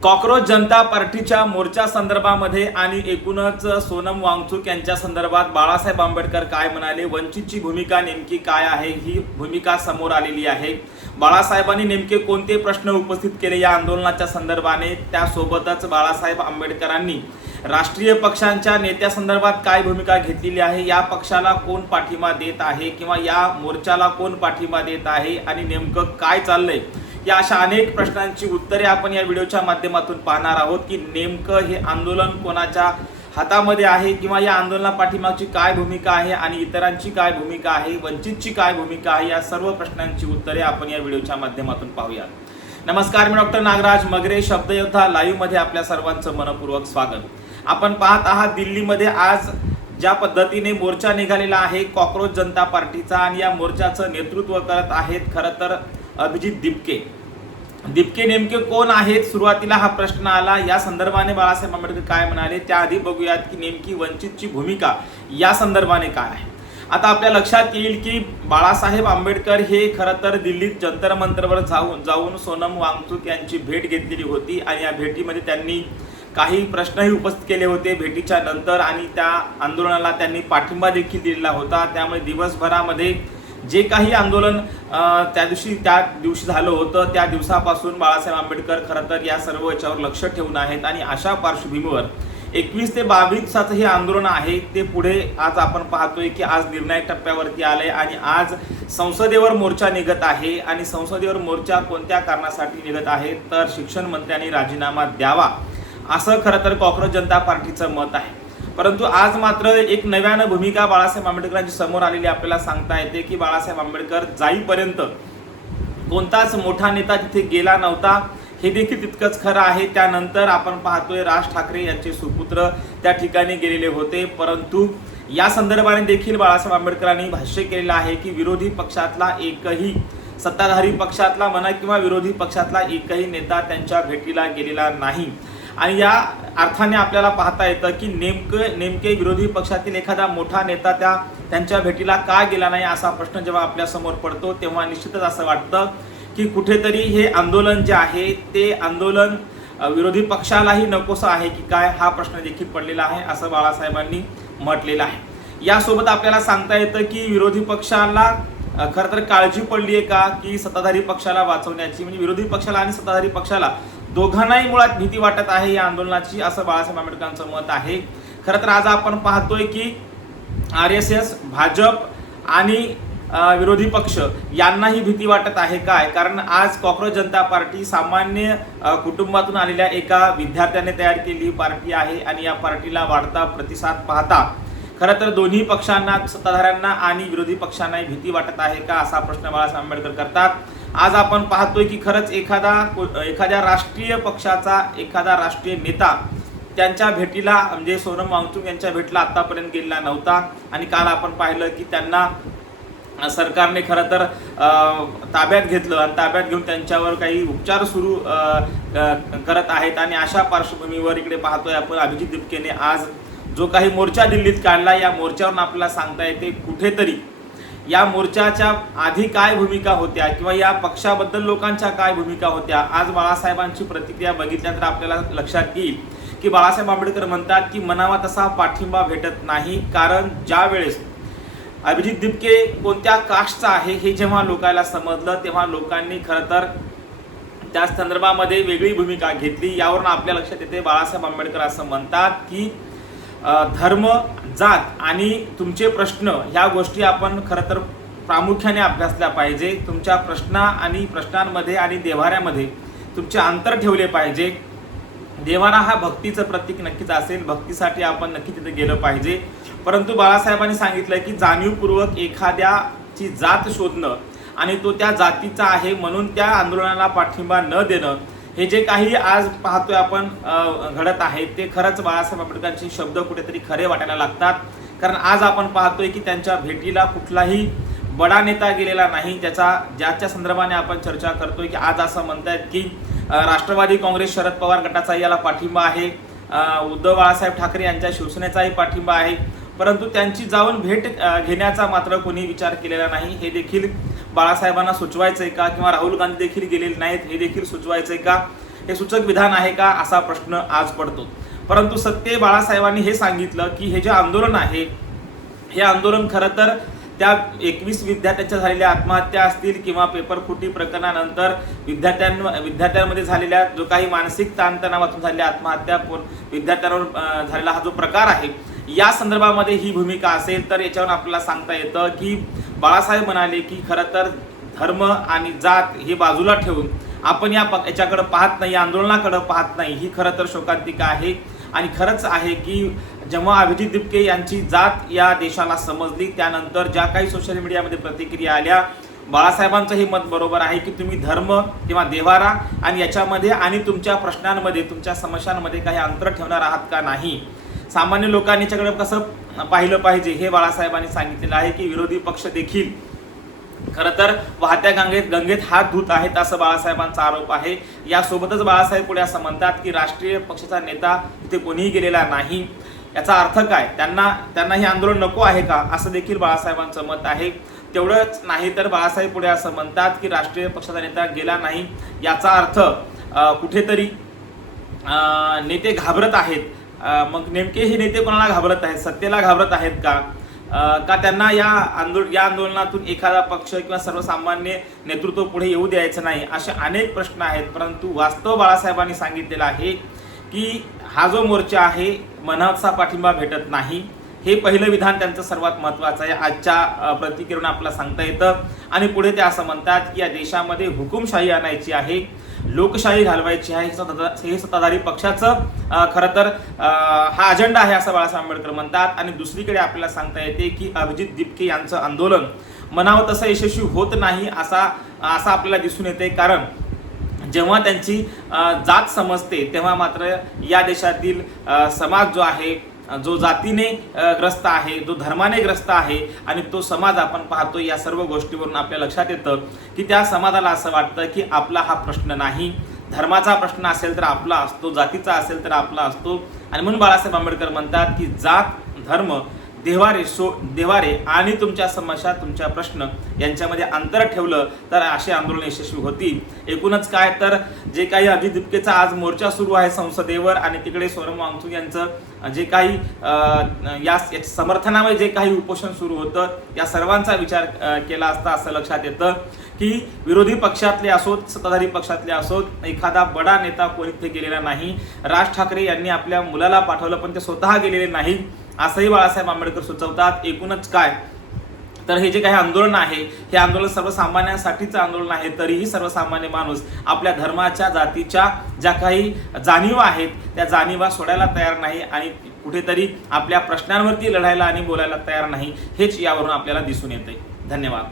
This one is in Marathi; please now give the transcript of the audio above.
कॉकरोच जनता पार्टीच्या मोर्चा संदर्भामध्ये आणि एकूणच सोनम वांगचूक यांच्या संदर्भात बाळासाहेब आंबेडकर काय म्हणाले, वंचितची भूमिका नेमकी काय आहे, ही भूमिका समोर आलेली आहे। बाळासाहेबांनी नेमके कोणते प्रश्न उपस्थित केले या आंदोलनाच्या संदर्भाने, त्यासोबतच बाळासाहेब आंबेडकरांनी राष्ट्रीय पक्षांच्या नेत्यासंदर्भात काय भूमिका घेतलेली आहे, या पक्षाला कोण पाठिंबा देत आहे किंवा या मोर्चाला कोण पाठिंबा देत आहे आणि नेमकं काय चाललंय, या अशा अनेक प्रश्नांची उत्तरे आपण या व्हिडिओच्या माध्यमातून पाहणार आहोत की नेमकं हे आंदोलन कोणाच्या हातामध्ये आहे किंवा या आंदोलना पाठीमागची काय भूमिका आहे आणि इतरांची काय भूमिका आहे, वंचितची काय भूमिका आहे, या सर्व प्रश्नांची उत्तरे आपण या व्हिडिओच्या माध्यमातून पाहूया। नमस्कार, मी डॉक्टर नागराज मगरे, शब्दयोद्धा लाईव्ह मध्ये आपल्या सर्वांचं मनपूर्वक स्वागत। आपण पाहत आहात दिल्लीमध्ये आज ज्या पद्धतीने मोर्चा निघालेला आहे कॉकरोच जनता पार्टीचा, आणि या मोर्चाचं नेतृत्व करत आहेत खरं तर अभिजित दिपके नेमके कोण आहेत, सुरुवातीला हा प्रश्न आला। या संदर्भाने बाळासाहेब आंबेडकर काय म्हणाले त्याआधी बघूयात की नेमकी वंचितची भूमिका या संदर्भाने काय आहे। आता आपल्या लक्षात येईल की बाळासाहेब आंबेडकर हे खरं तर दिल्लीत जंतर मंतरवर जाऊन सोनम वांगचूक यांची भेट घेतलेली होती आणि या भेटीमध्ये त्यांनी काही प्रश्नही उपस्थित केले होते भेटीच्या नंतर, आणि त्या आंदोलनाला त्यांनी पाठिंबा देखील दिलेला होता। त्यामुळे दिवसभरामध्ये जे काही आंदोलन त्या दिवशी झालं होतं त्या दिवसापासून बाळासाहेब आंबेडकर खरं तर या सर्व याच्यावर लक्ष ठेवून आहेत, आणि अशा पार्श्वभूमीवर 21 ते 22 दिवसाचं हे आंदोलन आहे ते पुढे आज आपण पाहतोय की आज निर्णायक टप्प्यावरती आलंय आणि आज संसदेवर मोर्चा निघत आहे। आणि संसदेवर मोर्चा कोणत्या कारणासाठी निघत आहे तर शिक्षण मंत्र्यांनी राजीनामा द्यावा असं खरं तर कॉकरोच जनता पार्टीचं मत आहे। परंतु आज मात्र एक नव्यानं भूमिका बाळासाहेब आंबेडकरांची समोर आलेली आपल्याला सांगता येते की बाळासाहेब आंबेडकर जाईपर्यंत कोणताच मोठा नेता तिथे गेला नव्हता, हे देखील तितकंच खरं आहे। त्यानंतर आपण पाहतोय राज ठाकरे यांचे सुपुत्र त्या ठिकाणी गेलेले होते, परंतु या संदर्भाने देखील बाळासाहेब आंबेडकरांनी भाष्य केलेलं आहे की विरोधी पक्षातला एकही सत्ताधारी पक्षातला म्हणा किंवा विरोधी पक्षातला एकही नेता त्यांच्या भेटीला गेलेला नाही। आणि या अर्थाने आपल्याला पाहता येतं की नेमके विरोधी पक्षातील एखादा मोठा नेता त्यांच्या भेटीला का गेला नाही असा प्रश्न जेव्हा आपल्या समोर पडतो तेव्हा निश्चितच असं वाटतं की कुठेतरी हे आंदोलन जे आहे ते आंदोलन विरोधी पक्षालाही नकोसं आहे की काय, हा प्रश्न देखील पडलेला आहे असं बाळासाहेबांनी म्हटलेलं आहे। यासोबत आपल्याला सांगता येतं की विरोधी पक्षाला खरं तर काळजी पडली आहे का की सत्ताधारी पक्षाला वाचवण्याची, म्हणजे विरोधी पक्षाला आणि सत्ताधारी पक्षाला दोघांनाही मुळात भीती वाटत आहे या आंदोलनाची असं बाळासाहेब आंबेडकरांचं मत आहे। खरं तर आज आपण पाहतोय की RSS, भाजप आणि विरोधी पक्ष यांनाही भीती वाटत आहे काय, कारण आज कॉकरोच जनता पार्टी सामान्य कुटुंबातून आलेल्या एका विद्यार्थ्याने तयार केलेली पार्टी आहे आणि या पार्टीला वाढता प्रतिसाद पाहता खरं तर दोन्ही पक्षांना, सत्ताधाऱ्यांना आणि विरोधी पक्षांनाही भीती वाटत आहे का असा प्रश्न बाळासाहेब आंबेडकर करतात। आज आपण पाहतोय की खरंच एखाद्या राष्ट्रीय पक्षाचा एखादा राष्ट्रीय नेता त्यांच्या भेटीला म्हणजे सोनम वांगचूक यांच्या भेटीला आतापर्यंत गेलेला नव्हता, आणि काल आपण पाहिलं की त्यांना सरकारने खरं तर ताब्यात घेतलं आणि ताब्यात घेऊन त्यांच्यावर काही उपचार सुरू करत आहेत। आणि अशा पार्श्वभूमीवर इकडे पाहतोय आपण अभिजित दिपकेने आज जो काही मोर्चा दिल्लीत काढला, या मोर्चावरून आपल्याला सांगता येते कुठेतरी या मोर्चाच्या आधी काय भूमिका होत्या किंवा या पक्षाबद्दल लोकांच्या काय भूमिका होत्या। आज बाळासाहेबांची प्रतिक्रिया बघितल्यानंतर आपल्याला लक्षात येईल की बाळासाहेब आंबेडकर म्हणतात की मनावा तसा पाठिंबा भेटत नाही, कारण ज्या वेळेस अभिजित दिपके कोणत्या कास्टचा आहे हे जेव्हा लोकांना समजलं तेव्हा लोकांनी खरं तर त्या संदर्भामध्ये वेगळी भूमिका घेतली। यावरून आपल्या लक्षात येते बाळासाहेब आंबेडकर असं म्हणतात की धर्म, जात आणि तुमचे प्रश्न ह्या गोष्टी आपण खरं तर प्रामुख्याने अभ्यासल्या पाहिजे। तुमच्या प्रश्नांमध्ये आणि देव्हाऱ्यामध्ये तुमचे अंतर ठेवले पाहिजे। देव्हारा हा भक्तीचं प्रतीक नक्कीच असेल, भक्तीसाठी आपण नक्की तिथे गेलं पाहिजे, परंतु बाळासाहेबांनी सांगितलं की जाणीवपूर्वक एखाद्याची जात शोधणं आणि तो त्या जातीचा आहे म्हणून त्या आंदोलनाला पाठिंबा न देणं, हे जे काही आज पाहतोय आपण घडत आहे ते खरंच बाळासाहेब आंबेडकरांचे शब्द कुठेतरी खरे वाटायला लागतात। कारण आज आपण पाहतोय की त्यांच्या भेटीला कुठलाही बडा नेता गेलेला नाही, ज्याच्या संदर्भाने आपण चर्चा करतोय की आज असं म्हणतायत की राष्ट्रवादी काँग्रेस शरद पवार गटाचा याला पाठिंबा आहे, उद्धव बाळासाहेब ठाकरे यांच्या शिवसेनेचाही पाठिंबा आहे, परंतु त्यांची जाऊन भेट घेण्याचा मात्र कोणी विचार केलेला नाही। हे देखील बाळासाहेबांना सुचवायचंय का किंवा राहुल गांधी देखील गेलेले नाहीत हे देखील सुचवायचंय का, हे सूचक विधान आहे का असा प्रश्न आज पडतो. परंतु सत्य बाळासाहेबांनी हे सांगितलं की हे जे आंदोलन आहे हे आंदोलन खरं तर त्या 21 विद्यार्थ्यांच्या झालेल्या आत्महत्या असतील किंवा पेपर फुटी प्रकरणानंतर विद्यार्थ्यांमध्ये झालेल्या जो काही मानसिक ताणतणावातून झालेल्या आत्महत्या विद्यार्थ्यांवर झालेला हा जो प्रकार आहे या संदर्भामध्ये ही भूमिका असेल. तर याच्यावर आपल्याला सांगता येतं की बाळासाहेब म्हणाले की खरं तर धर्म आणि जात हे बाजूला ठेवून आपण याच्याकडे पाहत नाही, आंदोलनाकडे पाहत नाही, ही खरं तर शोकांतिका आहे. आणि खरंच आहे की जेव्हा अभिजित दिपके यांची जात या देशाला समजली त्यानंतर ज्या काही सोशल मीडियामध्ये प्रतिक्रिया आल्या, बाळासाहेबांचं हे मत बरोबर आहे की तुम्ही धर्म किंवा देवारा आणि याच्यामध्ये आणि तुमच्या प्रश्नांमध्ये तुमच्या समस्यांमध्ये काही अंतर ठेवणार आहात का नाही. सामान्य लोकांनी याच्याकडे कसं पाहिलं पाहिजे हे बाळासाहेबांनी सांगितलेलं आहे की विरोधी पक्ष देखील खरं तर वाहत्या गंगेत हात धुत आहेत असं बाळासाहेबांचा आरोप आहे. यासोबतच बाळासाहेब पुढे असं म्हणतात की राष्ट्रीय पक्षाचा नेता तिथे कोणीही गेलेला नाही. याचा अर्थ काय, त्यांना हे आंदोलन नको आहे का असं देखील बाळासाहेबांचं मत आहे. तेवढंच नाही तर बाळासाहेब पुढे असं म्हणतात की राष्ट्रीय पक्षाचा नेता गेला नाही याचा अर्थ कुठेतरी नेते घाबरत आहेत. मग नेमके हे नेते कोणाला घाबरत आहेत, सत्तेला घाबरत आहेत का त्यांना या आंदोलनातून एखादा पक्ष किंवा सर्वसामान्य नेतृत्व पुढे येऊ द्यायचं नाही, असे अनेक प्रश्न आहेत. परंतु वास्तव बाळासाहेबांनी सांगितलेलं आहे की हा जो मोर्चा आहे मनाचा पाठिंबा भेटत नाही. हे पहिलं विधान त्यांचं सर्वात महत्त्वाचं आहे. आजच्या प्रतिक्रियेवरून आपल्याला सांगता येतं. आणि पुढे ते असं म्हणतात की या देशामध्ये हुकुमशाही आणायची आहे, लोकशाही घालवायची आहे, हे सत्ताधारी पक्षाचं खरं तर हा अजेंडा आहे असं बाळासाहेब आंबेडकर म्हणतात. आणि दुसरीकडे आपल्याला सांगता येते की अभिजित दिपके यांचं आंदोलन म्हणावं तसं यशस्वी होत नाही असा आपल्याला दिसून येते. कारण जेव्हा त्यांची जात समजते तेव्हा मात्र या देशातील समाज जो आहे, जो जातीने ग्रस्त आहे, जो धर्माने ग्रस्त आहे आणि तो समाज आपण पाहतो, या सर्व गोष्टीवरून आपल्या लक्षात येतं की त्या समाजाला असं वाटतं की आपला हा प्रश्न नाही, धर्माचा प्रश्न असेल तर आपला असतो, जातीचा असेल तर आपला असतो. आणि म्हणून बाळासाहेब आंबेडकर म्हणतात की जात, धर्म, देवारे आणि तुमच्या समस्या, तुमच्या प्रश्न यांच्यामध्ये अंतर ठेवलं तर असे आंदोलन यशस्वी होतील. एकूणच काय तर जे काही अभिजित दिपकेचा आज मोर्चा सुरू आहे संसदेवर आणि तिकडे सोनम वांगचुक यांचं जे काही या समर्थनामध्ये जे काही उपोषण सुरू होतं, या सर्वांचा विचार केला असता असं लक्षात येतं की विरोधी पक्षातले असोत, सत्ताधारी पक्षातले असोत, एखादा बडा नेता कोणी तिथे गेलेला नाही. राज ठाकरे यांनी आपल्या मुलाला पाठवलं पण ते स्वतः गेलेले नाही असंही बाळासाहेब आंबेडकर सुचवतात. एकूणच काय तर हे जे काही आंदोलन आहे हे आंदोलन सर्वसामान्यांसाठीचं आंदोलन आहे. तरीही सर्वसामान्य माणूस आपल्या धर्माच्या, जातीच्या ज्या काही जाणीवा आहेत त्या जाणीवा सोडायला तयार नाही आणि कुठेतरी आपल्या प्रश्नांवरती लढायला आणि बोलायला तयार नाही. हेच यावरून आपल्याला दिसून येते. धन्यवाद.